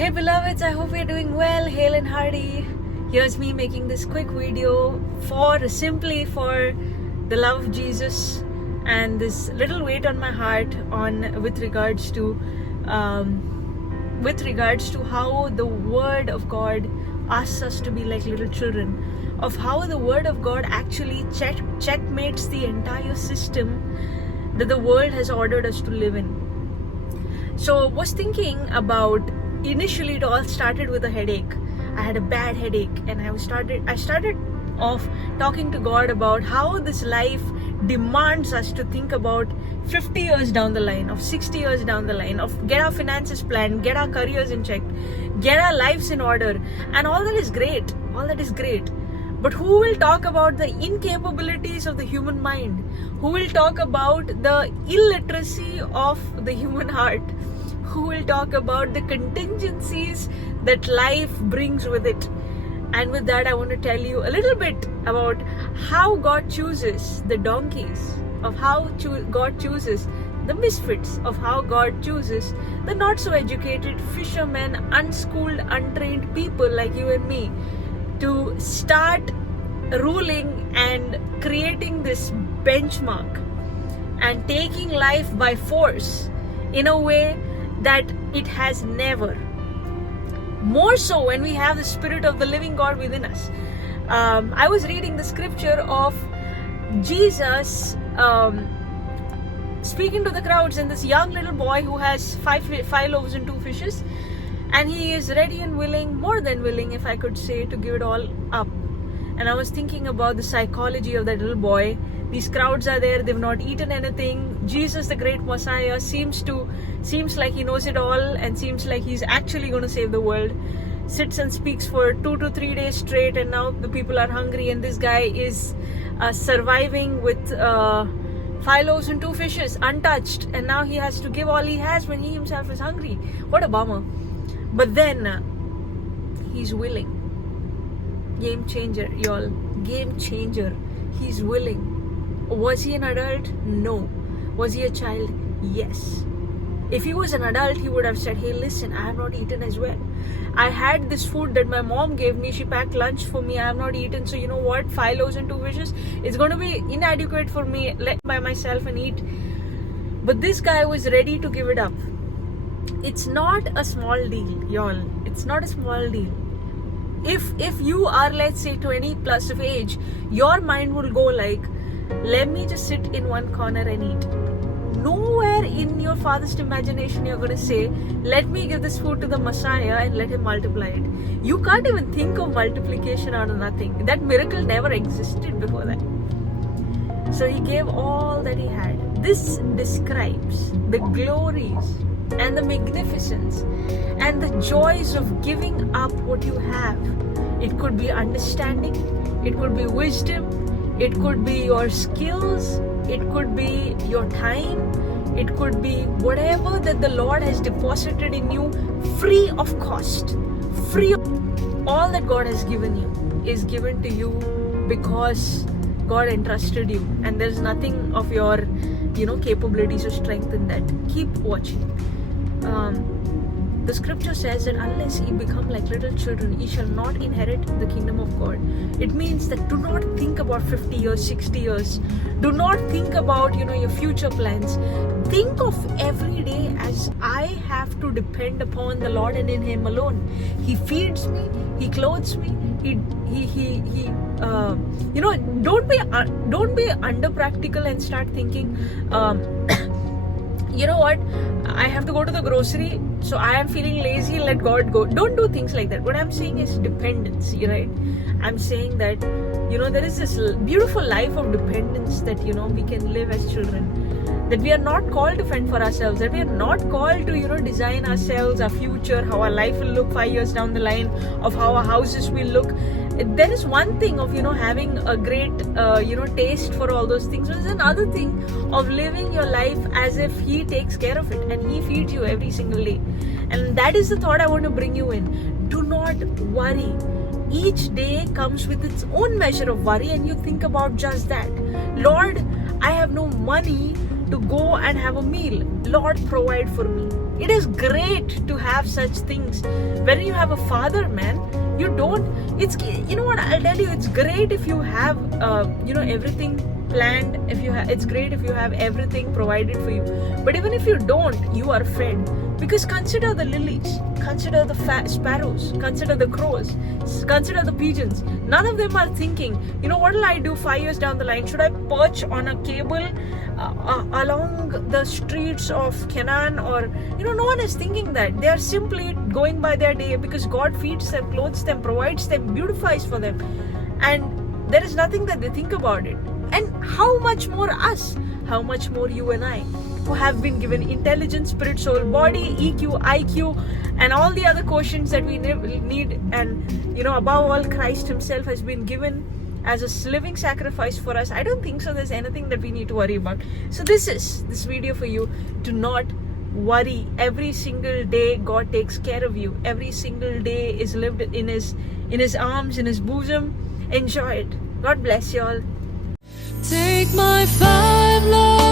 Hey beloveds, I hope you're doing well, hail and hearty. Here's me making this quick video simply for the love of Jesus and this little weight on my heart with regards to how the Word of God asks us to be like little children, of how the Word of God actually checkmates the entire system that the world has ordered us to live in. So I was thinking about, initially it all started with a headache. I had a bad headache and I started off talking to God about how this life demands us to think about 50 years down the line, of 60 years down the line, of get our finances planned, get our careers in check, get our lives in order, and all that is great. But who will talk about the incapabilities of the human mind? Who will talk about the illiteracy of the human heart? Who will talk about the contingencies that life brings with it? And with that, I want to tell you a little bit about how God chooses the donkeys, of how God chooses the misfits, of how God chooses the not so educated fishermen, unschooled, untrained people like you and me to start ruling and creating this benchmark and taking life by force in a way that it has never. More so when we have the Spirit of the living God within us. I was reading the scripture of Jesus speaking to the crowds, and this young little boy who has five loaves and 2 fishes, and he is ready and willing, more than willing if I could say, to give it all up. And I was thinking about the psychology of that little boy. These crowds are there, they've not eaten anything. Jesus, the great Messiah, seems like he knows it all and seems like he's actually going to save the world. Sits and speaks for 2 to 3 days straight, and now the people are hungry, and this guy is surviving with 5 loaves and 2 fishes, untouched, and now he has to give all he has when he himself is hungry. What a bummer. But then he's willing. Game changer, y'all. Game changer. He's willing. Was he an adult? No. Was he a child? Yes. If he was an adult, he would have said, hey, listen, I have not eaten as well. I had this food that my mom gave me. She packed lunch for me. I have not eaten. So you know what? 5 loaves and 2 fishes. It's going to be inadequate for me. Let by myself and eat. But this guy was ready to give it up. It's not a small deal, y'all. It's not a small deal. If you are, let's say, 20 plus of age, your mind will go like, let me just sit in one corner and eat. Nowhere in your farthest imagination you're going to say, let me give this food to the Messiah and let him multiply it. You can't even think of multiplication out of nothing. That miracle never existed before that. So he gave all that he had. This describes the glories and the magnificence and the joys of giving up what you have. It could be understanding, it could be wisdom, it could be your skills, it could be your time, it could be whatever that the Lord has deposited in you, free of cost. All that God has given you is given to you because God entrusted you, and there's nothing of your capabilities or strength in that. Keep watching. The scripture says that unless ye become like little children, ye shall not inherit the kingdom of God. It means that do not think about 50 years, 60 years. Do not think about, your future plans. Think of every day as I have to depend upon the Lord and in Him alone. He feeds me, He clothes me, don't be under practical and start thinking, you know what, I have to go to the grocery, so I am feeling lazy, let God go. Don't do things like that. What I'm saying is dependency, right? I'm saying that, there is this beautiful life of dependence that, we can live as children. That we are not called to fend for ourselves, that we are not called to, design ourselves, our future, how our life will look 5 years down the line, of how our houses will look. There is one thing of, having a great, taste for all those things. There's another thing of living your life as if He takes care of it and He feeds you every single day. And that is the thought I want to bring you in. Do not worry. Each day comes with its own measure of worry, and you think about just that. Lord, I have no money to go and have a meal. Lord, provide for me. It is great to have such things. When you have a father, man, you don't, it's, you know what, I'll tell you, it's great if you have, everything planned. It's great if you have everything provided for you. But even if you don't, you are fed. Because consider the lilies, consider the sparrows, consider the crows, consider the pigeons. None of them are thinking, what will I do 5 years down the line? Should I perch on a cable along the streets of Canaan? Or, no one is thinking that. They are simply going by their day because God feeds them, clothes them, provides them, beautifies for them. And there is nothing that they think about it. And how much more us? How much more you and I, who have been given intelligence, spirit, soul, body, EQ, IQ, and all the other quotients that we need. And, above all, Christ himself has been given as a living sacrifice for us. I don't think so there's anything that we need to worry about. So this is this video for you. Do not worry. Every single day God takes care of you. Every single day is lived in his arms, in his bosom. Enjoy it. God bless you all. Take my 5 love.